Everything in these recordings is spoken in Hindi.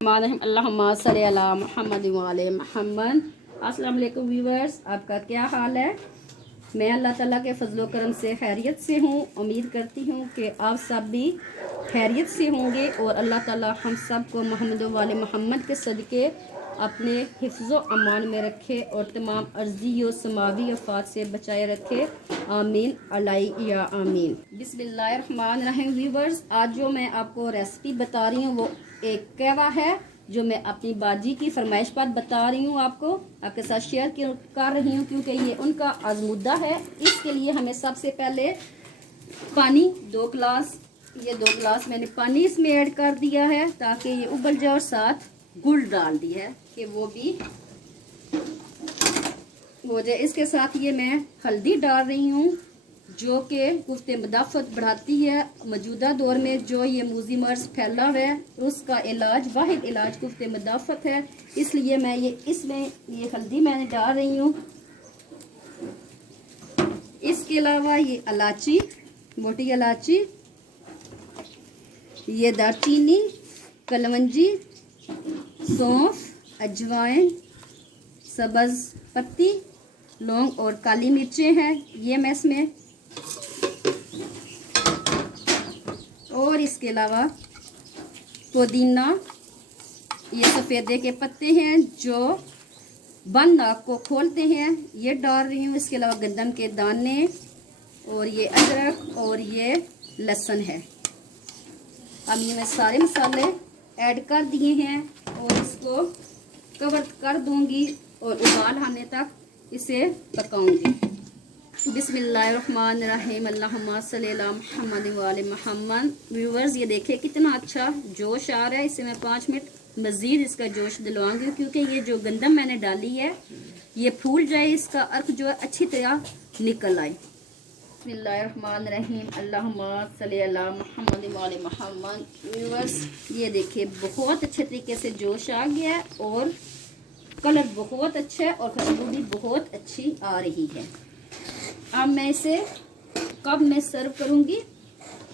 अल्लाहुम्मा सल्ली अला मुहम्मद व आले मुहम्मद। अस्सलाम वालेकुम व्यूअर्स, आपका क्या हाल है? मैं अल्लाह ताला के फजलो करम से खैरियत से हूँ। उम्मीद करती हूँ कि आप सब भी खैरियत से होंगे और अल्लाह ताला हम सब को मोहम्मद वाले मोहम्मद के सदक़े अपने हिफ्ज़ो अमान में रखे और तमाम अर्जी व समावी आफात से बचाए रखे। आमीन अलाई या आमीन। बिस्मिल्लाहिर्रहमानिर्रहीम। व्यूअर्स, आज जो मैं आपको रेसिपी बता रही हूँ वो एक कहवा है जो मैं अपनी बाजी की फरमाइश पर बता रही हूँ, आपके साथ शेयर कर रही हूँ क्योंकि ये उनका आजमुदा है। इसके लिए हमें सबसे पहले पानी 2 गिलास, ये 2 गिलास मैंने पानी इसमें ऐड कर दिया है ताकि ये उबल जाए, और साथ गुड़ डाल दिया है कि वो भी हो जाए। इसके साथ ये मैं हल्दी डाल रही हूँ जो कि कुफ्ते मदाफ़त बढ़ाती है। मौजूदा दौर में जो ये मूजी मर्ज फैला हुआ है उसका इलाज, वाहिद इलाज कुफ्ते मदाफ़त है, इसलिए मैं इसमें ये हल्दी मैंने डाल रही हूँ। इसके अलावा ये इलायची, मोटी इलायची, ये दालचीनी, कलवंजी, सौंफ, अजवाइन, सब्ज़ पत्ती, लौंग और काली मिर्चें हैं, ये मैं इसमें, और इसके अलावा पुदीना, ये सफ़ेदे के पत्ते हैं जो बंद नाक को खोलते हैं, ये डाल रही हूँ। इसके अलावा गंदम के दाने और ये अदरक और ये लहसुन है। अब ये मैं सारे मसाले ऐड कर दिए हैं और इसको कवर कर दूंगी और उबाल आने तक इसे पकाऊंगी। बिस्मिल्लाहिर्रहमानिर्रहीम। अल्लाहुम्मा सल्ली अला मुहम्मद व आले मुहम्मद। व्यूअर्स, ये देखिए कितना अच्छा जोश आ रहा है। इसे मैं 5 मिनट मज़ीद इसका जोश दिलवाऊंगी क्योंकि ये जो गंदम मैंने डाली है ये फूल जाए, इसका अर्क जो है अच्छी तरह निकल आए। बिस्मिल्लाहिर्रहमानिर्रहीम। अल्लाहुम्मा सल्ली अला मुहम्मद व आले मुहम्मद। व्यूअर्स, ये देखिए बहुत अच्छे तरीके से जोश आ गया है और कलर बहुत अच्छा है और खुशबू भी बहुत अच्छी आ रही है। अब मैं इसे कब मैं सर्व करूंगी।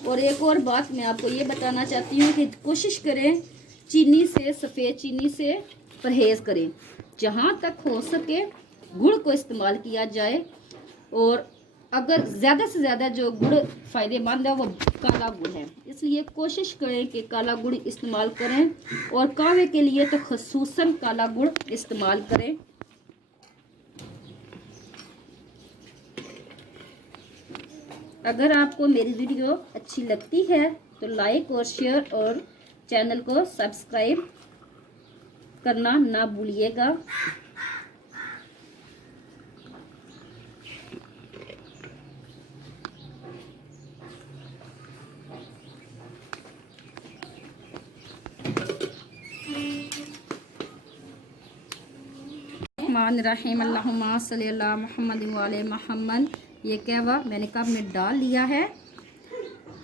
और एक और बात मैं आपको ये बताना चाहती हूँ कि कोशिश करें चीनी से, सफ़ेद चीनी से परहेज़ करें। जहाँ तक हो सके गुड़ को इस्तेमाल किया जाए, और अगर ज़्यादा से ज़्यादा जो गुड़ फ़ायदेमंद है वो काला गुड़ है, इसलिए कोशिश करें कि काला गुड़ इस्तेमाल करें, और कहवे के लिए तो ख़ुसूसन काला गुड़ इस्तेमाल करें। अगर आपको मेरी वीडियो अच्छी लगती है तो लाइक और शेयर और चैनल को सब्सक्राइब करना ना भूलिएगा। रहीम। अल्लाहुम्मा सल्ली अला मुहम्मद व आले मुहम्मद। ये कहवा मैंने कब में डाल लिया है,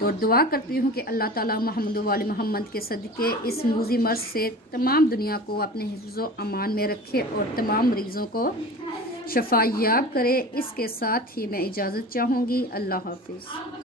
तो दुआ करती हूँ कि अल्लाह ताला मोहम्मद वाले मोहम्मद के सदक़े इस मूजी मर्ज से तमाम दुनिया को अपने हिफ्ज़ो अमान में रखे और तमाम मरीज़ों को शफायाब करे। इसके साथ ही मैं इजाज़त चाहूँगी। अल्लाह हाफ़िज़।